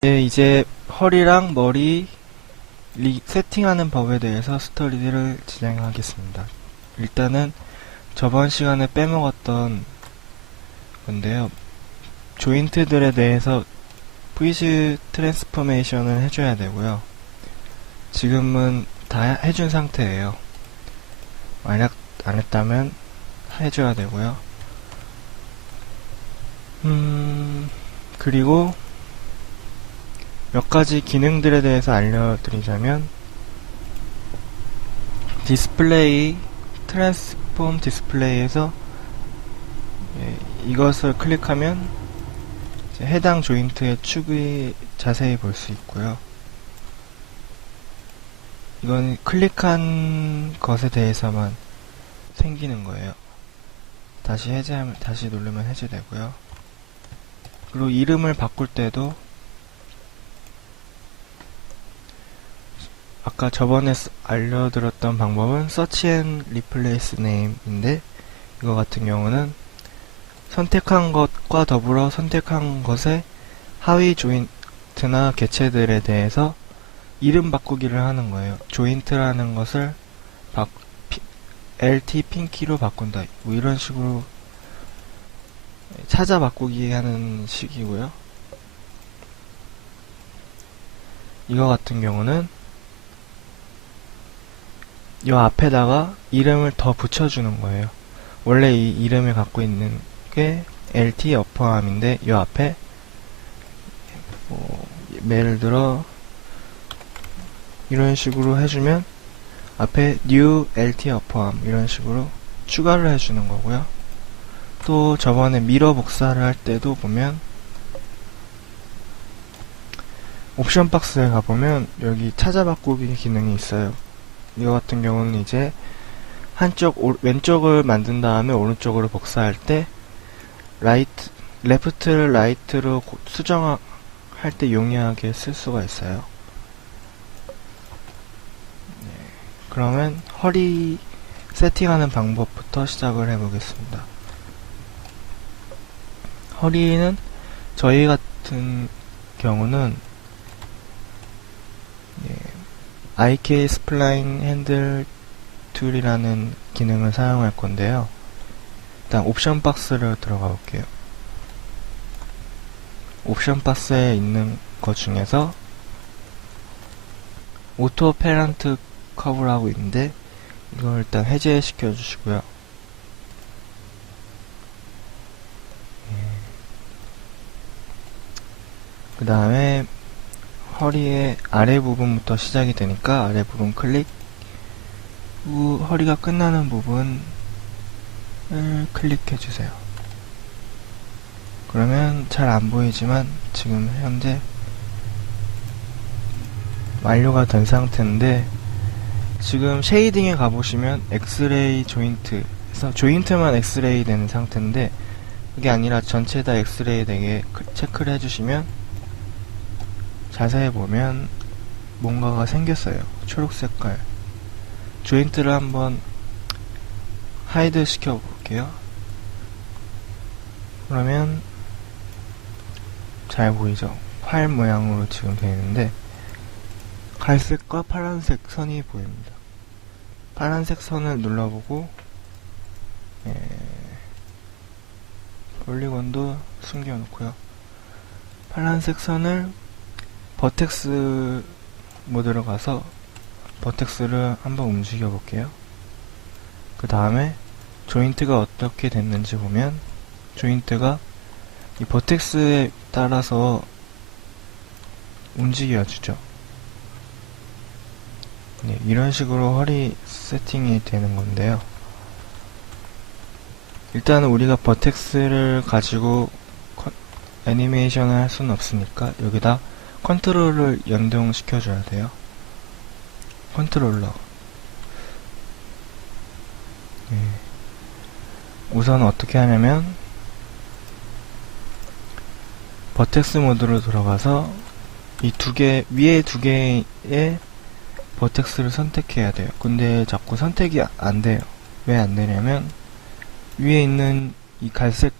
네, 이제 허리랑 머리 세팅하는 법에 대해서 스터디를 진행하겠습니다. 일단은 저번 시간에 빼먹었던 건데요. 조인트들에 대해서 브릿지 트랜스포메이션을 해줘야 되고요. 지금은 다 해준 상태예요. 만약 안 했다면 해줘야 되고요. 그리고 몇 가지 기능들에 대해서 알려드리자면 디스플레이, 트랜스폼 디스플레이에서 이것을 클릭하면 이제 해당 조인트의 축이 자세히 볼 수 있고요. 이건 클릭한 것에 대해서만 생기는 거예요. 다시 누르면 해제되고요. 그리고 이름을 바꿀 때도 아까 저번에 알려드렸던 방법은 Search and Replace Name인데 이거 같은 경우는 선택한 것과 더불어 선택한 것의 하위 조인트나 개체들에 대해서 이름 바꾸기를 하는 거예요. 조인트라는 것을 LT 핑키로 바꾼다. 뭐 이런 식으로 찾아 바꾸기 하는 식이고요. 이거 같은 경우는 이 앞에다가 이름을 더 붙여주는 거예요. 원래 이 이름을 갖고 있는 게 LT 어퍼암인데 이 앞에 예를 들어 이런 식으로 해주면 앞에 New LT 어퍼암 이런 식으로 추가를 해주는 거고요. 또 저번에 미러 복사를 할 때도 보면 옵션 박스에 가보면 여기 찾아 바꾸기 기능이 있어요. 이거 같은 경우는 이제 왼쪽을 만든 다음에 오른쪽으로 복사할 때 레프트를 라이트로 수정할 때 용이하게 쓸 수가 있어요. 네, 그러면 허리 세팅하는 방법부터 시작을 해보겠습니다. 허리는 저희 같은 경우는 IK 스플라인 핸들 툴이라는 기능을 사용할 건데요. 일단 옵션 박스를 들어가 볼게요. 옵션 박스에 있는 것 중에서 오토 페런트 커브라고 있는데 이걸 일단 해제시켜 주시고요. 그 다음에 허리의 아래 부분부터 시작이 되니까 아래 부분 클릭 후 허리가 끝나는 부분을 클릭해 주세요. 그러면 잘 안 보이지만 지금 현재 완료가 된 상태인데 지금 쉐이딩에 가보시면 엑스레이 조인트에서 조인트만 엑스레이 되는 상태인데 그게 아니라 전체 다 엑스레이 되게 체크를 해주시면 자세히 보면 뭔가가 생겼어요. 초록 색깔 조인트를 한번 하이드 시켜 볼게요. 그러면 잘 보이죠? 활 모양으로 지금 되어 있는데 갈색과 파란색 선이 보입니다. 파란색 선을 눌러보고 폴리곤도 숨겨놓고요. 파란색 선을 버텍스 모드로 가서 버텍스를 한번 움직여 볼게요. 그 다음에 조인트가 어떻게 됐는지 보면 조인트가 이 버텍스에 따라서 움직여주죠. 네, 이런 식으로 허리 세팅이 되는 건데요. 일단 우리가 버텍스를 가지고 애니메이션을 할 수는 없으니까 여기다 컨트롤을 연동시켜 줘야 돼요. 컨트롤러. 우선 어떻게 하냐면 버텍스 모드로 들어가서 이 위에 두 개의 버텍스를 선택해야 돼요. 근데 자꾸 선택이 안 돼요. 왜 안 되냐면 위에 있는 이 갈색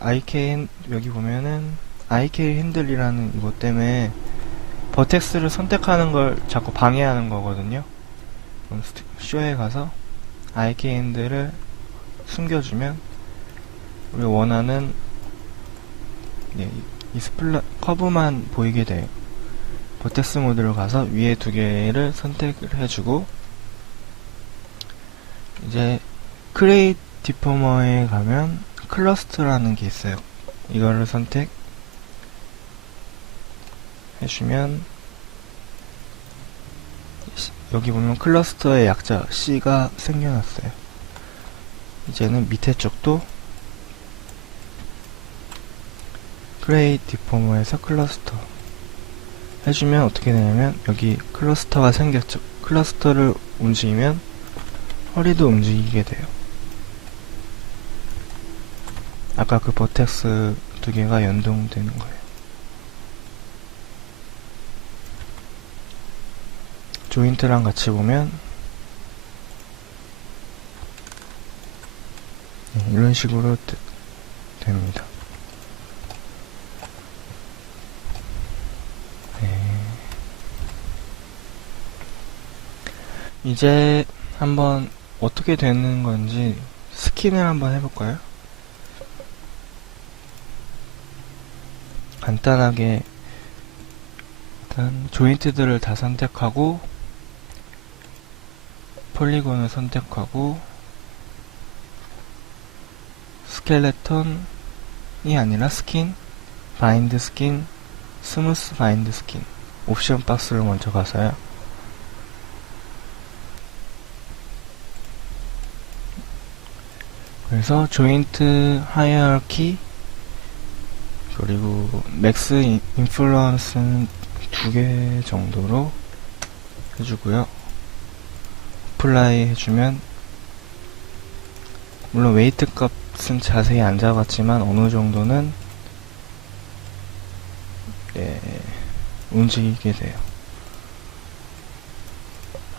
IKN 여기 보면은 IK 핸들이라는 이것 때문에 버텍스를 선택하는 걸 자꾸 방해하는 거거든요. 그럼 쇼에 가서 IK 핸들을 숨겨주면 우리가 원하는 이 커브만 보이게 돼요. 버텍스 모드로 가서 위에 두 개를 선택을 해주고, 이제 크레이트 디포머에 가면 클러스터라는 게 있어요. 이거를 선택 해주면 여기 보면 클러스터의 약자 C가 생겨났어요. 이제는 밑에 쪽도 크레이트 디포머에서 클러스터 해주면 어떻게 되냐면 여기 클러스터가 생겼죠. 클러스터를 움직이면 허리도 움직이게 돼요. 아까 그 버텍스 두 개가 연동되는 거예요. 조인트랑 같이 보면 이런 식으로 됩니다. 이제 한번 어떻게 되는 건지 스킨을 한번 해볼까요? 간단하게 일단 조인트들을 다 선택하고 폴리곤을 선택하고 스켈레톤이 아니라 스킨, 바인드 스킨, 스무스 바인드 스킨 옵션 박스를 먼저 가서요. 그래서 조인트 하이어키 그리고 맥스 인플루언스는 2개 정도로 해주고요. 어플라이 해주면 물론 웨이트 값은 자세히 안 잡았지만 어느 정도는 움직이게 돼요.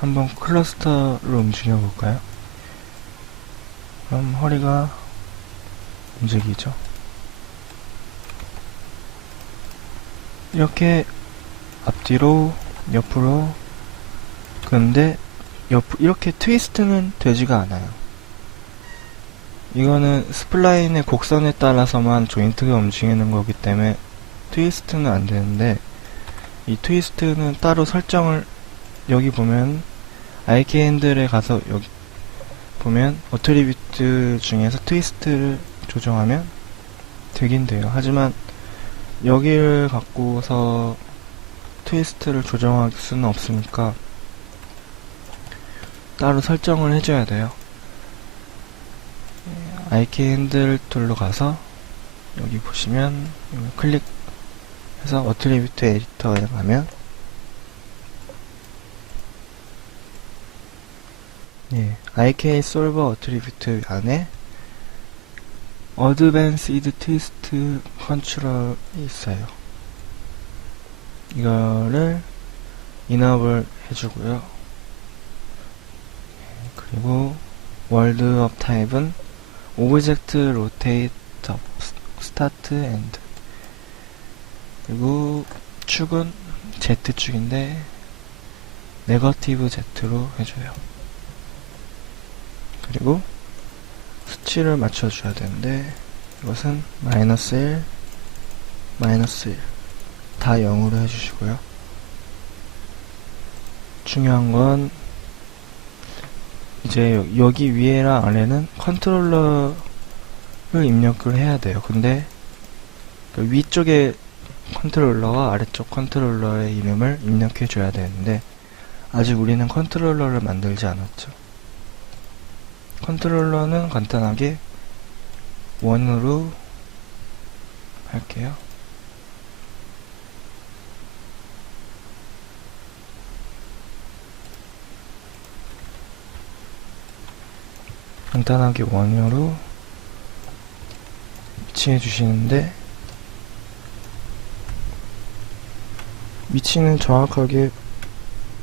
한번 클러스터를 움직여 볼까요? 그럼 허리가 움직이죠. 이렇게 앞뒤로 옆으로. 근데 이렇게 트위스트는 되지가 않아요. 이거는 스플라인의 곡선에 따라서만 조인트가 움직이는 거기 때문에 트위스트는 안 되는데, 이 트위스트는 따로 설정을, 여기 보면 IK 핸들에 가서 여기 보면 어트리뷰트 중에서 트위스트를 조정하면 되긴 돼요. 하지만 여기를 갖고서 트위스트를 조정할 수는 없으니까 따로 설정을 해줘야 돼요. IK 핸들 툴로 가서 여기 보시면 클릭해서 어트리뷰트 에디터에 가면 IK 솔버 어트리뷰트 안에 어드밴스드 트위스트 컨트롤이 있어요. 이거를 인업을 해주고요. 그리고 월드 업 타입은 오브젝트 로테이트 업 스타트 엔드. 그리고 축은 Z축인데 네거티브 Z로 해줘요. 그리고 수치를 맞춰줘야 되는데 이것은 마이너스 1, 마이너스 1 다 0으로 해주시고요. 중요한 건 이제 여기 위에랑 아래는 컨트롤러를 입력을 해야 돼요. 근데 그 위쪽에 컨트롤러와 아래쪽 컨트롤러의 이름을 입력해 줘야 되는데 아직 우리는 컨트롤러를 만들지 않았죠. 컨트롤러는 간단하게 1으로 할게요. 간단하게 1으로 위치해 주시는데, 위치는 정확하게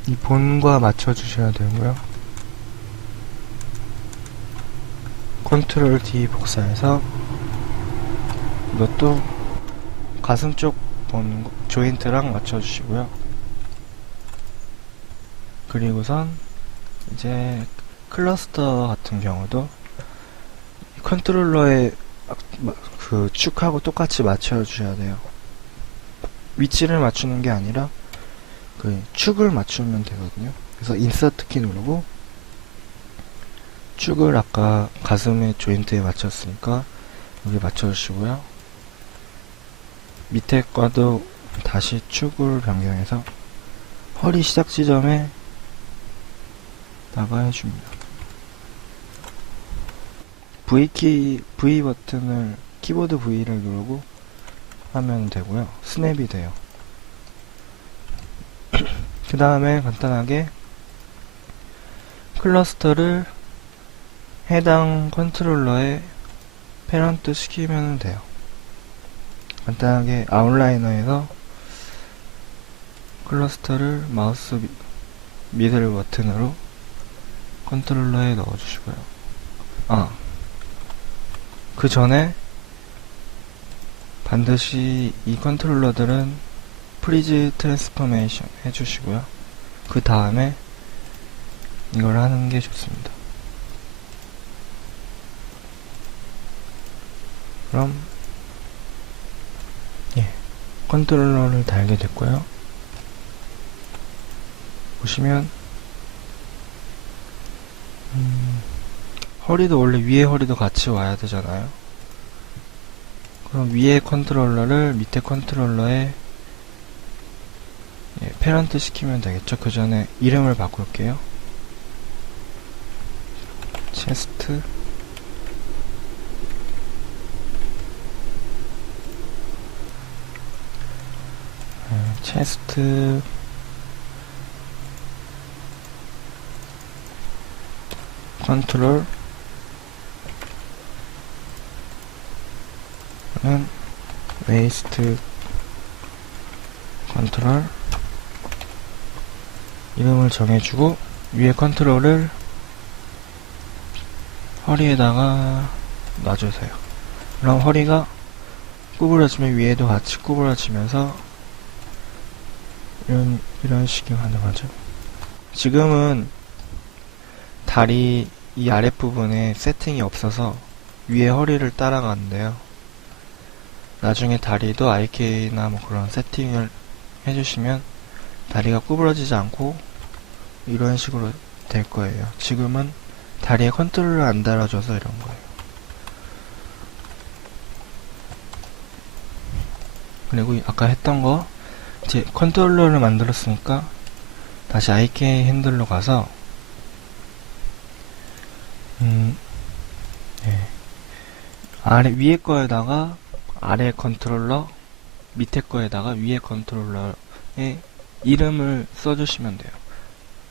이 본과 맞춰 주셔야 되고요. 컨트롤 D 복사해서 이것도 가슴 쪽 조인트랑 맞춰주시고요. 그리고선 이제 클러스터 같은 경우도 컨트롤러에 그 축하고 똑같이 맞춰주셔야 돼요. 위치를 맞추는 게 아니라 그 축을 맞추면 되거든요. 그래서 인서트 키 누르고 축을 아까 가슴의 조인트에 맞췄으니까 여기 맞춰주시고요. 밑에 과도 다시 축을 변경해서 허리 시작 지점에 다가 해줍니다. V 버튼을 키보드 V를 누르고 하면 되고요. 스냅이 돼요. 그 다음에 간단하게 클러스터를 해당 컨트롤러에 페런트 시키면 돼요. 간단하게 아웃라이너에서 클러스터를 마우스 미들 버튼으로 컨트롤러에 넣어주시고요. 그 전에 반드시 이 컨트롤러들은 프리즈 트랜스포메이션 해주시고요. 그 다음에 이걸 하는 게 좋습니다. 그럼 컨트롤러를 달게 됐고요. 보시면 허리도 원래 위에 허리도 같이 와야 되잖아요. 그럼 위에 컨트롤러를 밑에 컨트롤러에 페런트 시키면 되겠죠. 그 전에 이름을 바꿀게요. 체스트 컨트롤 는 웨이스트 컨트롤 이름을 정해주고 위에 컨트롤을 허리에다가 놔주세요. 그럼 허리가 구부러지면 위에도 같이 구부러지면서 이런 식이 가능하죠. 지금은 다리 이 아랫부분에 세팅이 없어서 위에 허리를 따라가는데요. 나중에 다리도 IK나 뭐 그런 세팅을 해주시면 다리가 구부러지지 않고 이런 식으로 될 거예요. 지금은 다리에 컨트롤을 안 달아줘서 이런 거예요. 그리고 아까 했던 거 이제 컨트롤러를 만들었으니까 다시 IK 핸들로 가서 아래 위에 거에다가 아래 컨트롤러, 밑에 거에다가 위에 컨트롤러에 이름을 써주시면 돼요.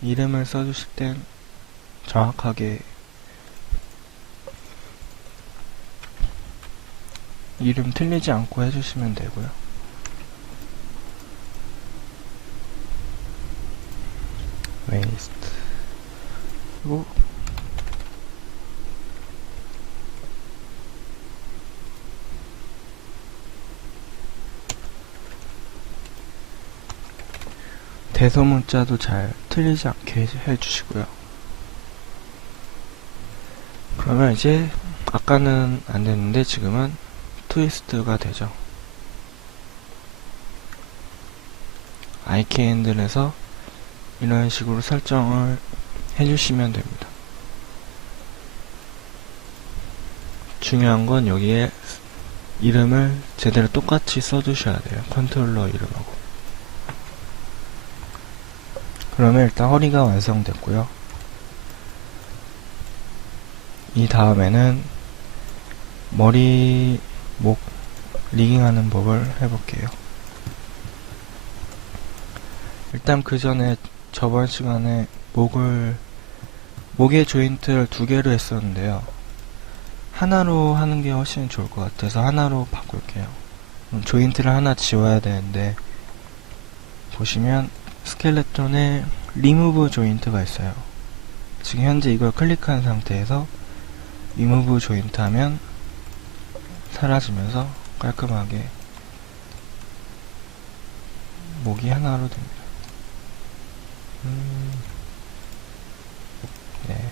이름을 써주실 땐 정확하게 이름 틀리지 않고 해주시면 되고요. 웨이스트 그리고 대소문자도 잘 틀리지 않게 해주시고요. 그러면 이제 아까는 안 됐는데 지금은 트위스트가 되죠. IK 핸들에서 이런 식으로 설정을 해주시면 됩니다. 중요한 건 여기에 이름을 제대로 똑같이 써주셔야 돼요. 컨트롤러 이름하고. 그러면 일단 허리가 완성됐고요. 이 다음에는 머리, 목 리깅하는 법을 해볼게요. 일단 그 전에 저번 시간에 목의 조인트를 2개로 했었는데요. 하나로 하는 게 훨씬 좋을 것 같아서 하나로 바꿀게요. 조인트를 하나 지워야 되는데 보시면 스켈레톤에 리무브 조인트가 있어요. 지금 현재 이걸 클릭한 상태에서 리무브 조인트 하면 사라지면서 깔끔하게 목이 하나로 됩니다. 네.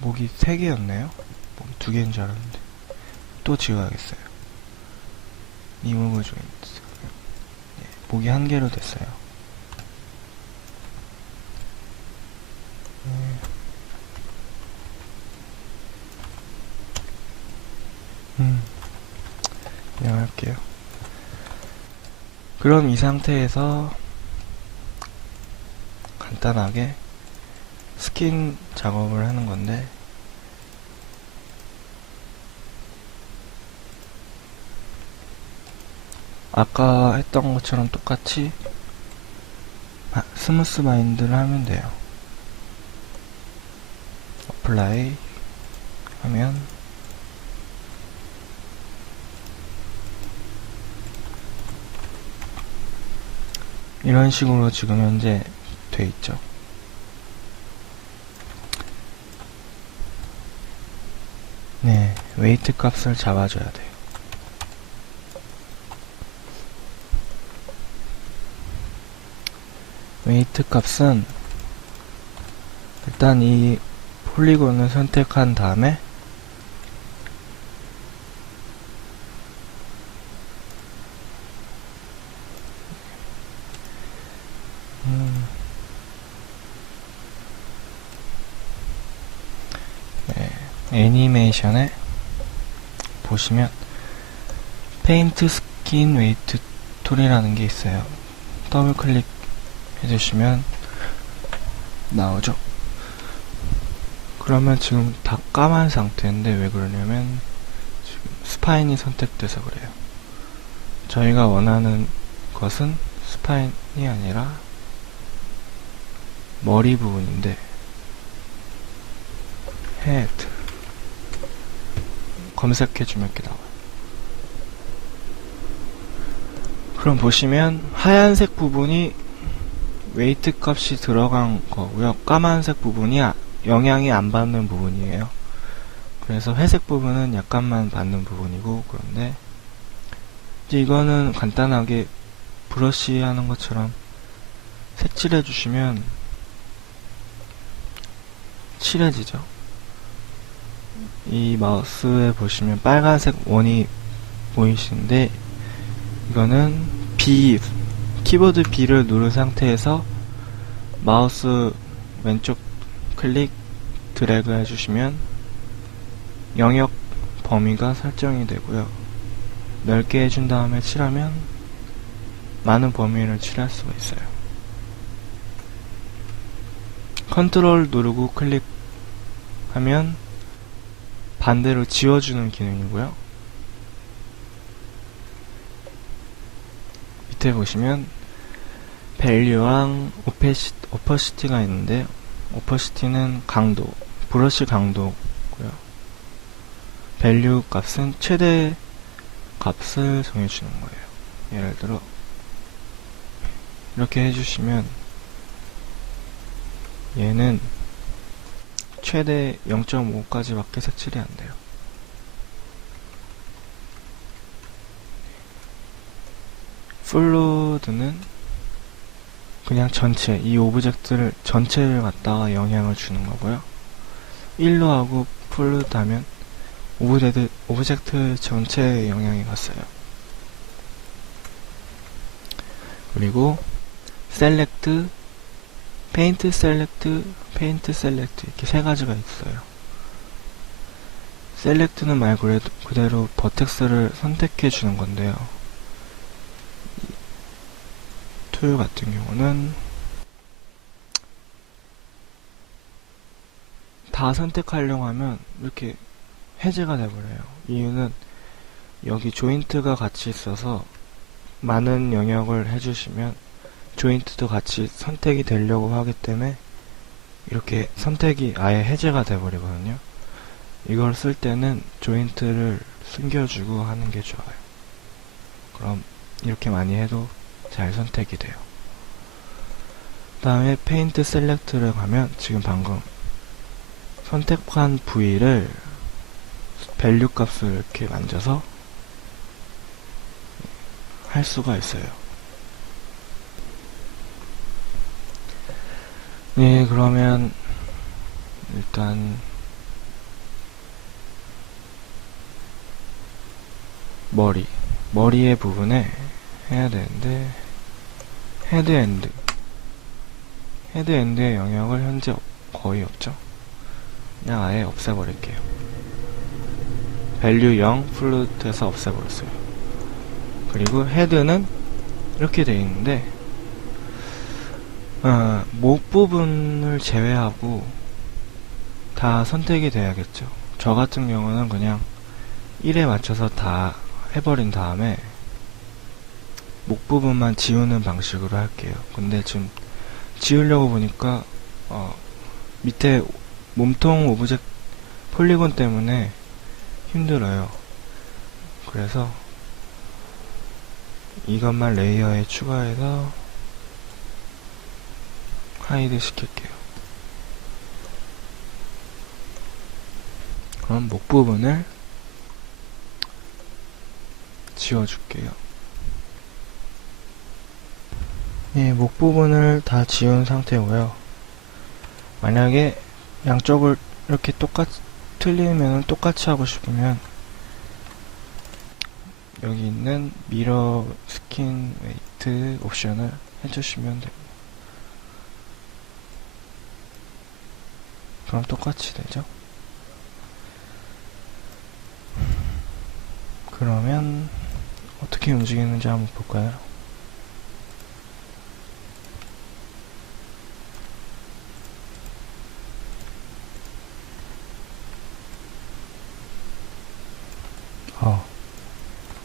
목이 3개였네요. 목이 2개인 줄 알았는데. 또 지워야겠어요. 리무브 조인트. 네. 목이 1개로 됐어요. 그냥 할게요. 그럼 이 상태에서 간단하게 스킨 작업을 하는 건데, 아까 했던 것처럼 똑같이 스무스 바인드를 하면 돼요. 어플라이 하면 이런 식으로 지금 현재 돼 있죠. 네, 웨이트 값을 잡아줘야 돼요. 웨이트 값은 일단 이 폴리곤을 선택한 다음에 네, 애니메이션에 보시면 페인트 스킨 웨이트 툴이라는 게 있어요. 더블 클릭 해주시면 나오죠. 그러면 지금 다 까만 상태인데 왜 그러냐면 지금 스파인이 선택돼서 그래요. 저희가 원하는 것은 스파인이 아니라 머리 부분인데, 헤드 검색해주면 이렇게 나와요. 그럼 보시면 하얀색 부분이 웨이트 값이 들어간 거고요. 까만색 부분이 영향이 안 받는 부분이에요. 그래서 회색 부분은 약간만 받는 부분이고, 그런데 이제 이거는 간단하게 브러쉬 하는 것처럼 색칠해 주시면 칠해지죠. 이 마우스에 보시면 빨간색 원이 보이시는데, 이거는 B, 키보드 B를 누른 상태에서 마우스 왼쪽 클릭 드래그 해주시면 영역 범위가 설정이 되고요. 넓게 해준 다음에 칠하면 많은 범위를 칠할 수가 있어요. 컨트롤 누르고 클릭하면 반대로 지워주는 기능이고요. 밑에 보시면 밸류랑 오퍼시티가 있는데, 오퍼시티는 강도, 브러쉬 강도고요. 밸류 값은 최대 값을 정해주는 거예요. 예를 들어 이렇게 해주시면 얘는 최대 0.5까지 밖에 색칠이 안 돼요. 플루드는 그냥 전체, 이 오브젝트를 전체를 갖다가 영향을 주는 거고요. 1로 하고 플루드 하면 오브젝트 전체에 영향이 갔어요. 그리고 셀렉트, 페인트 셀렉트, 페인트 셀렉트, 이렇게 3가지가 있어요. 셀렉트는 말 그대로 버텍스를 선택해 주는 건데요. 툴 같은 경우는 다 선택하려고 하면 이렇게 해제가 돼버려요. 이유는 여기 조인트가 같이 있어서 많은 영역을 해주시면 조인트도 같이 선택이 되려고 하기 때문에 이렇게 선택이 아예 해제가 돼버리거든요. 이걸 쓸 때는 조인트를 숨겨주고 하는 게 좋아요. 그럼 이렇게 많이 해도 잘 선택이 돼요. 다음에 페인트 셀렉트를 가면 지금 방금 선택한 부위를 밸류 값을 이렇게 만져서 할 수가 있어요. 네, 그러면 일단 머리의 부분에 해야 되는데 헤드엔드의 영역을 현재 거의 없죠. 그냥 아예 없애버릴게요. 밸류 0 플루트에서 없애버렸어요. 그리고 헤드는 이렇게 되어 있는데 목 부분을 제외하고 다 선택이 돼야겠죠. 저 같은 경우는 그냥 1에 맞춰서 다 해버린 다음에 목 부분만 지우는 방식으로 할게요. 근데 지금 지우려고 보니까 밑에 몸통 오브젝트 폴리곤 때문에 힘들어요. 그래서 이것만 레이어에 추가해서 하이드 시킬게요. 그럼 목 부분을 지워줄게요. 예, 목 부분을 다 지운 상태고요. 만약에 양쪽을 이렇게 틀리면 똑같이 하고 싶으면 여기 있는 미러 스킨 웨이트 옵션을 해주시면 됩니다. 그럼 똑같이 되죠. 그러면 어떻게 움직이는지 한번 볼까요?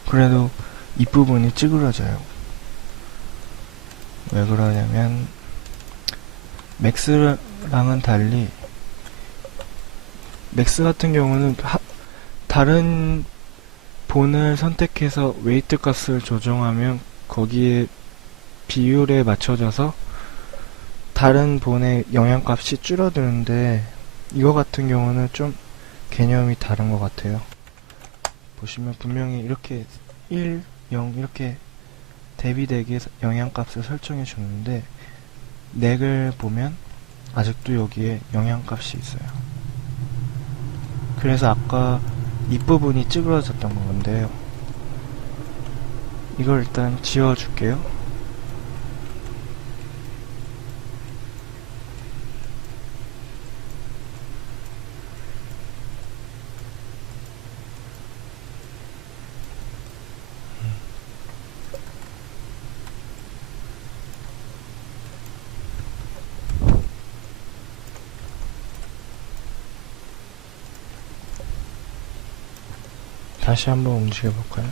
그래도 이 부분이 찌그러져요. 왜 그러냐면 맥스랑은 달리 맥스 같은 경우는 다른 본을 선택해서 웨이트 값을 조정하면 거기에 비율에 맞춰져서 다른 본의 영향값이 줄어드는데 이거 같은 경우는 좀 개념이 다른 것 같아요. 보시면 분명히 이렇게 1, 0 이렇게 대비되게 영향값을 설정해 주는데 넥을 보면 아직도 여기에 영향값이 있어요. 그래서 아까 이 부분이 찌그러졌던 건데요. 이걸 일단 지워줄게요. 다시 한번 움직여 볼까요?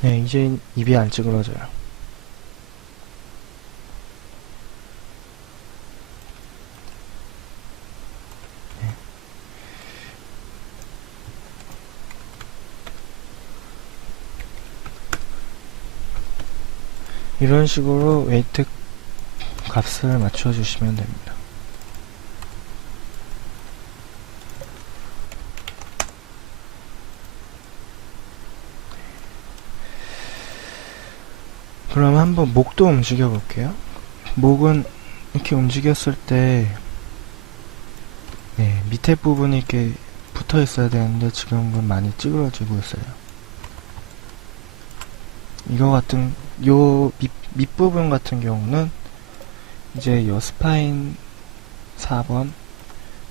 네, 이제 입이 안 찌그러져요. 네. 이런 식으로 웨이트 값을 맞춰주시면 됩니다. 그럼 한번 목도 움직여 볼게요. 목은 이렇게 움직였을 때 네, 밑에 부분이 이렇게 붙어 있어야 되는데 지금은 많이 찌그러지고 있어요. 이거 같은 요 밑부분 같은 경우는 이제 요 스파인 4번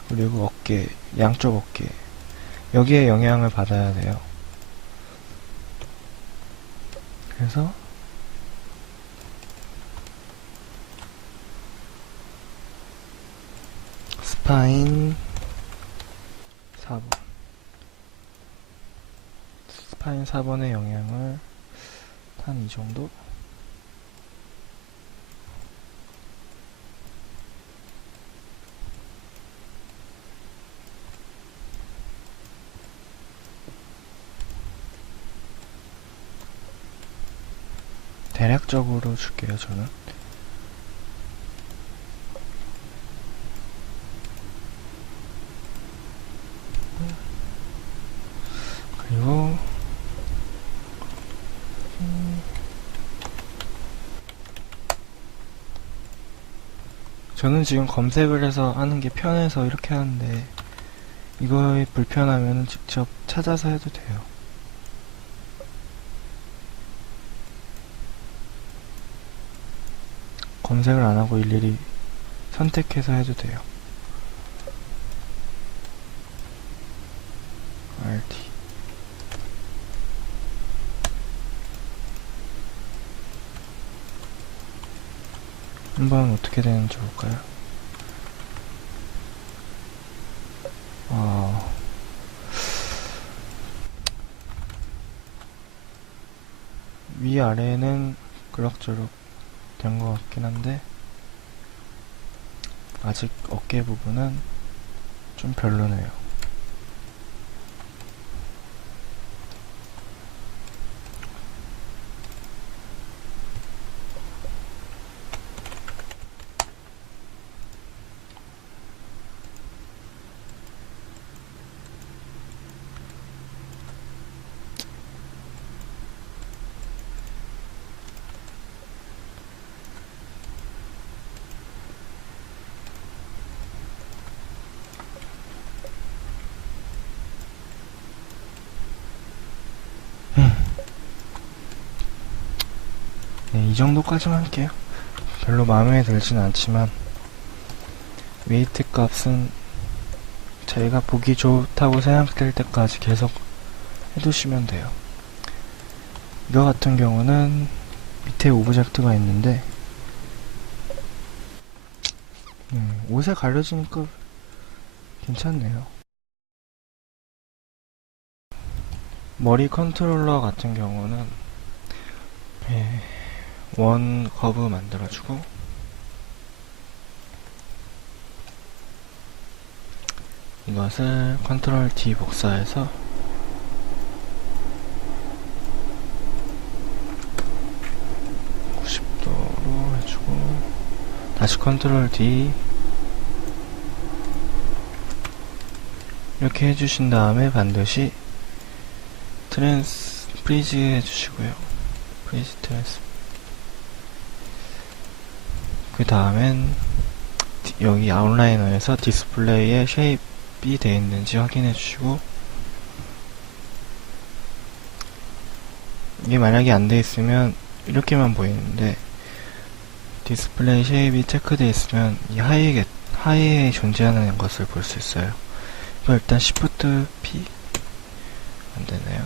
그리고 어깨, 양쪽 어깨 여기에 영향을 받아야 돼요. 그래서 스파인 4번 스파인 4번의 영향을 한 이 정도? 대략적으로 줄게요, 저는. 그리고 저는 지금 검색을 해서 하는 게 편해서 이렇게 하는데, 이거에 불편하면 직접 찾아서 해도 돼요. 검색을 안 하고 일일이 선택해서 해도 돼요. RT. 한번 어떻게 되는지 볼까요? 위아래는 그럭저럭 된 것 같긴 한데, 아직 어깨 부분은 좀 별로네요. 네, 이 정도까지만 할게요. 별로 마음에 들진 않지만, 웨이트 값은 저희가 보기 좋다고 생각될 때까지 계속 해두시면 돼요. 이거 같은 경우는 밑에 오브젝트가 있는데, 옷에 가려지니까 괜찮네요. 머리 컨트롤러 같은 경우는 원 커브 만들어주고, 이것을 컨트롤 D 복사해서 90도로 해주고, 다시 컨트롤 D 이렇게 해주신 다음에 반드시 프리즈 해주시고요. 프리즈 트랜스. 그 다음엔 여기 아웃라이너에서 디스플레이에 쉐입이 되어 있는지 확인해 주시고, 이게 만약에 안 되어 있으면 이렇게만 보이는데, 디스플레이 쉐입이 체크되어 있으면 이 하이에 존재하는 것을 볼 수 있어요. 이거 일단 Shift P 안 되네요.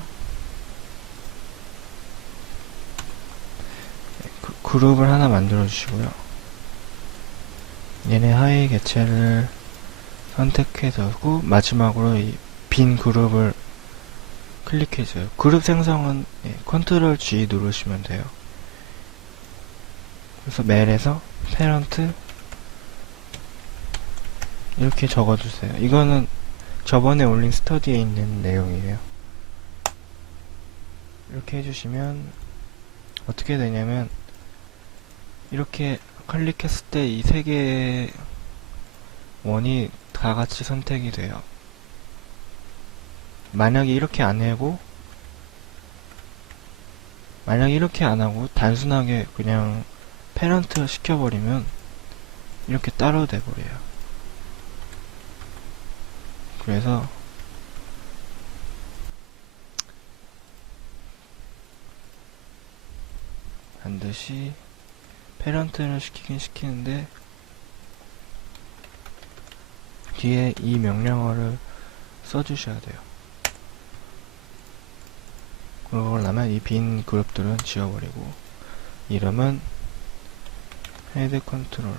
그룹을 하나 만들어 주시고요. 얘네 하이 개체를 선택해 두고, 마지막으로 이 빈 그룹을 클릭해줘요. 그룹 생성은 컨트롤 G 누르시면 돼요. 그래서 멜에서 페런트 이렇게 적어주세요. 이거는 저번에 올린 스터디에 있는 내용이에요. 이렇게 해주시면 어떻게 되냐면, 이렇게 클릭했을 때 이 세 개의 원이 다 같이 선택이 돼요. 만약에 이렇게 안 하고 단순하게 그냥 페런트 시켜버리면 이렇게 따로 돼버려요. 그래서 반드시 페런트를 시키긴 시키는데, 뒤에 이 명령어를 써주셔야 돼요. 그러고 나면 이 빈 그룹들은 지워버리고, 이름은 헤드 컨트롤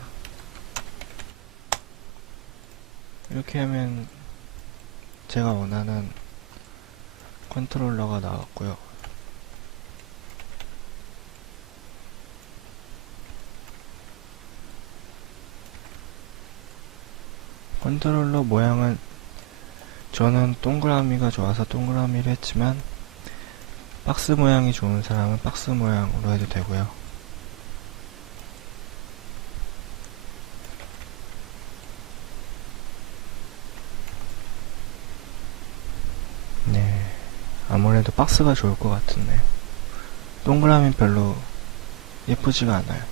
이렇게 하면 제가 원하는 컨트롤러가 나왔고요. 컨트롤러 모양은 저는 동그라미가 좋아서 동그라미를 했지만, 박스 모양이 좋은 사람은 박스 모양으로 해도 되고요. 네, 아무래도 박스가 좋을 것 같은데, 동그라미 별로 예쁘지가 않아요.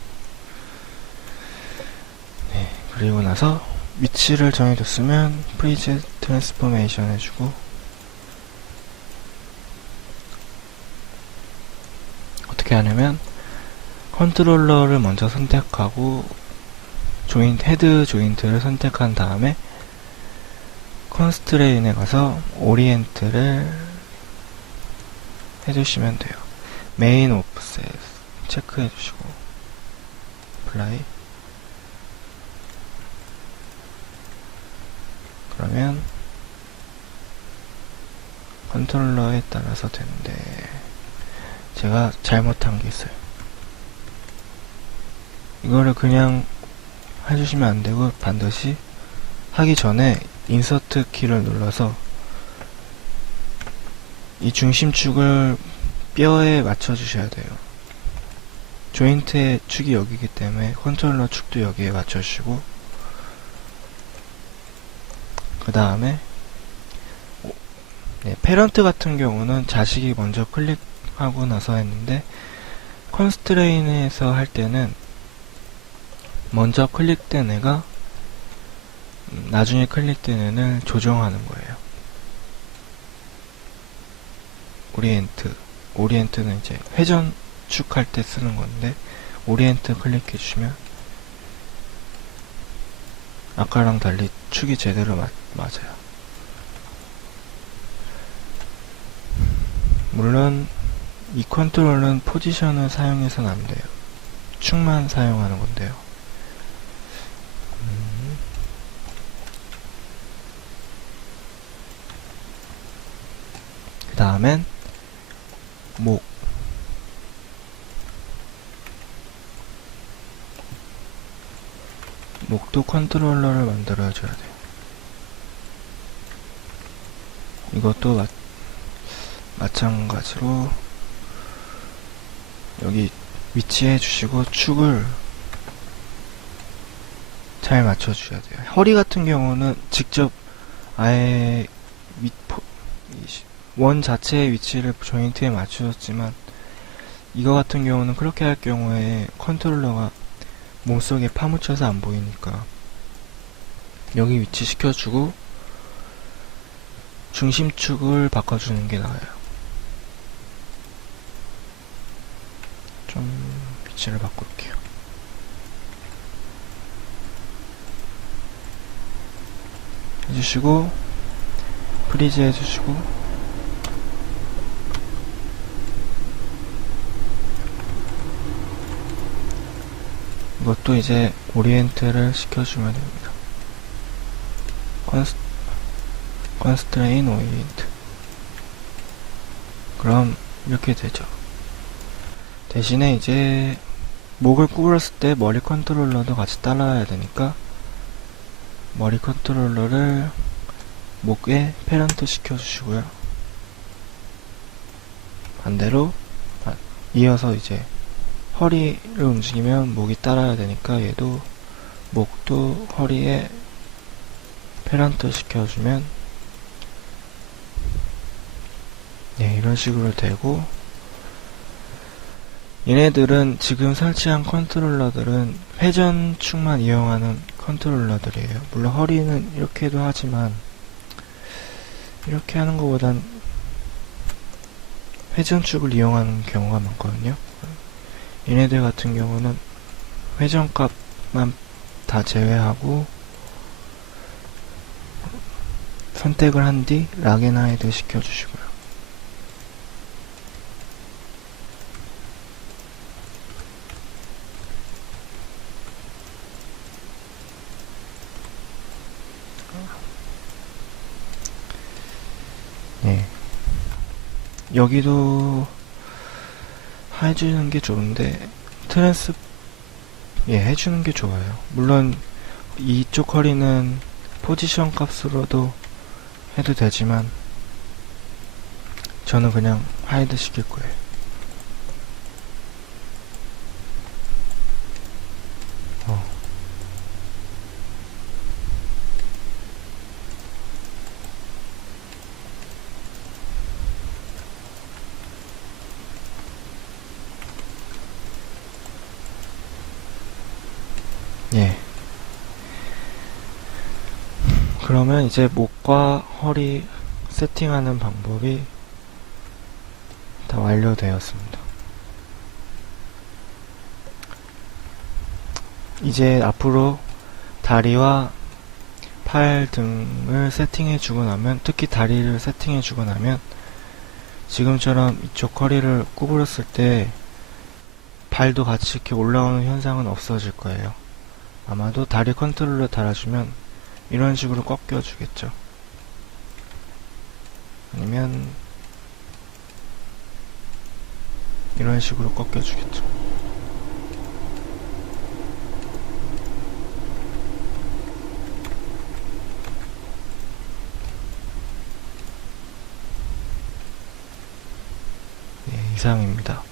네, 그리고 나서 위치를 정해뒀으면 프리즈 트랜스포메이션 해주고, 어떻게 하냐면 컨트롤러를 먼저 선택하고 헤드 조인트를 선택한 다음에 컨스트레인에 가서 오리엔트를 해주시면 돼요. 메인 오프셋 체크해주시고 플라이. 그러면 컨트롤러에 따라서 되는데 제가 잘못한 게 있어요. 이거를 그냥 해주시면 안 되고 반드시 하기 전에 인서트 키를 눌러서 이 중심축을 뼈에 맞춰 주셔야 돼요. 조인트의 축이 여기기 때문에 컨트롤러 축도 여기에 맞춰 주시고, 그 다음에 패런트 같은 경우는 자식이 먼저 클릭하고 나서 했는데, 컨스트레인에서 할 때는 먼저 클릭된 애가 나중에 클릭된 애를 조정하는 거예요. 오리엔트는 이제 회전축 할 때 쓰는 건데, 오리엔트 클릭해 주시면 아까랑 달리 축이 제대로 맞아요. 물론 이 컨트롤은 포지션을 사용해서는 안 돼요. 축만 사용하는 건데요. 그 다음엔 목도 컨트롤러를 만들어줘야 돼요. 이것도 마찬가지로 여기 위치해 주시고 축을 잘 맞춰주셔야 돼요. 허리 같은 경우는 직접 아예 원 자체의 위치를 조인트에 맞추셨지만, 이거 같은 경우는 그렇게 할 경우에 컨트롤러가 몸속에 파묻혀서 안 보이니까 여기 위치 시켜주고 중심축을 바꿔주는 게 나아요. 좀 위치를 바꿀게요. 해주시고 프리즈 해주시고, 이것도 이제 오리엔트를 시켜주면 됩니다. 컨스트레인 오리엔트. 그럼 이렇게 되죠. 대신에 이제 목을 구부렸을 때 머리 컨트롤러도 같이 따라와야 되니까 머리 컨트롤러를 목에 패런트 시켜주시고요. 반대로 이어서 이제 허리를 움직이면 목이 따라야 되니까 얘도 목도 허리에 패런트 시켜주면 이런 식으로 되고, 얘네들은 지금 설치한 컨트롤러들은 회전축만 이용하는 컨트롤러들이에요. 물론 허리는 이렇게도 하지만 이렇게 하는 것보단 회전축을 이용하는 경우가 많거든요. 얘네들 같은 경우는 회전값만 다 제외하고 선택을 한 뒤 락 앤 하이드 시켜주시고요. 여기도 해주는 게 좋은데 해주는 게 좋아요. 물론 이쪽 허리는 포지션 값으로도 해도 되지만 저는 그냥 하이드 시킬 거예요. 그러면 이제 목과 허리 세팅하는 방법이 다 완료되었습니다. 이제 앞으로 다리와 팔 등을 세팅해주고 나면, 특히 다리를 세팅해주고 나면 지금처럼 이쪽 허리를 구부렸을 때 발도 같이 이렇게 올라오는 현상은 없어질 거예요. 아마도 다리 컨트롤러 달아주면 이런 식으로 꺾여주겠죠. 아니면 이런 식으로 꺾여주겠죠. 네, 이상입니다.